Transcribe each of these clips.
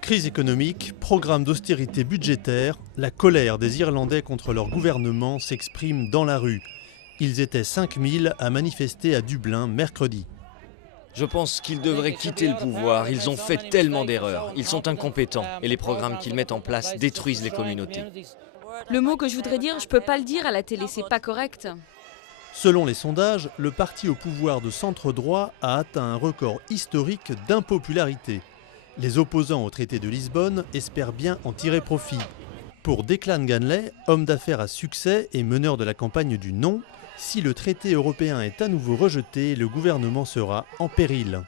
Crise économique, programme d'austérité budgétaire, la colère des Irlandais contre leur gouvernement s'exprime dans la rue. Ils étaient 5000 à manifester à Dublin mercredi. Je pense qu'ils devraient quitter le pouvoir. Ils ont fait tellement d'erreurs. Ils sont incompétents et les programmes qu'ils mettent en place détruisent les communautés. Le mot que je voudrais dire, je peux pas le dire à la télé, c'est pas correct. Selon les sondages, le parti au pouvoir de centre-droit a atteint un record historique d'impopularité. Les opposants au traité de Lisbonne espèrent bien en tirer profit. Pour Declan Ganley, homme d'affaires à succès et meneur de la campagne du non, si le traité européen est à nouveau rejeté, le gouvernement sera en péril.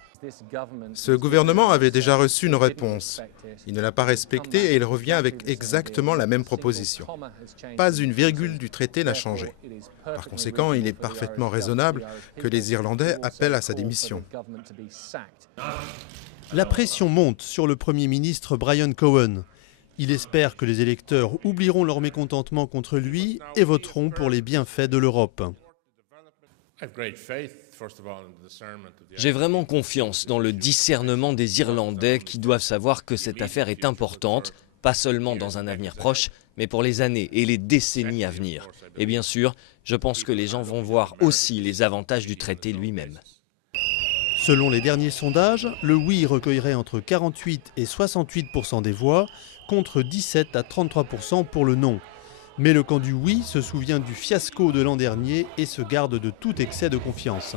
Ce gouvernement avait déjà reçu une réponse. Il ne l'a pas respectée et il revient avec exactement la même proposition. Pas une virgule du traité n'a changé. Par conséquent, il est parfaitement raisonnable que les Irlandais appellent à sa démission. La pression monte sur le Premier ministre Brian Cowen. Il espère que les électeurs oublieront leur mécontentement contre lui et voteront pour les bienfaits de l'Europe. J'ai vraiment confiance dans le discernement des Irlandais qui doivent savoir que cette affaire est importante, pas seulement dans un avenir proche, mais pour les années et les décennies à venir. Et bien sûr, je pense que les gens vont voir aussi les avantages du traité lui-même. Selon les derniers sondages, le oui recueillerait entre 48 et 68% des voix, contre 17 à 33% pour le non. Mais le camp du oui se souvient du fiasco de l'an dernier et se garde de tout excès de confiance.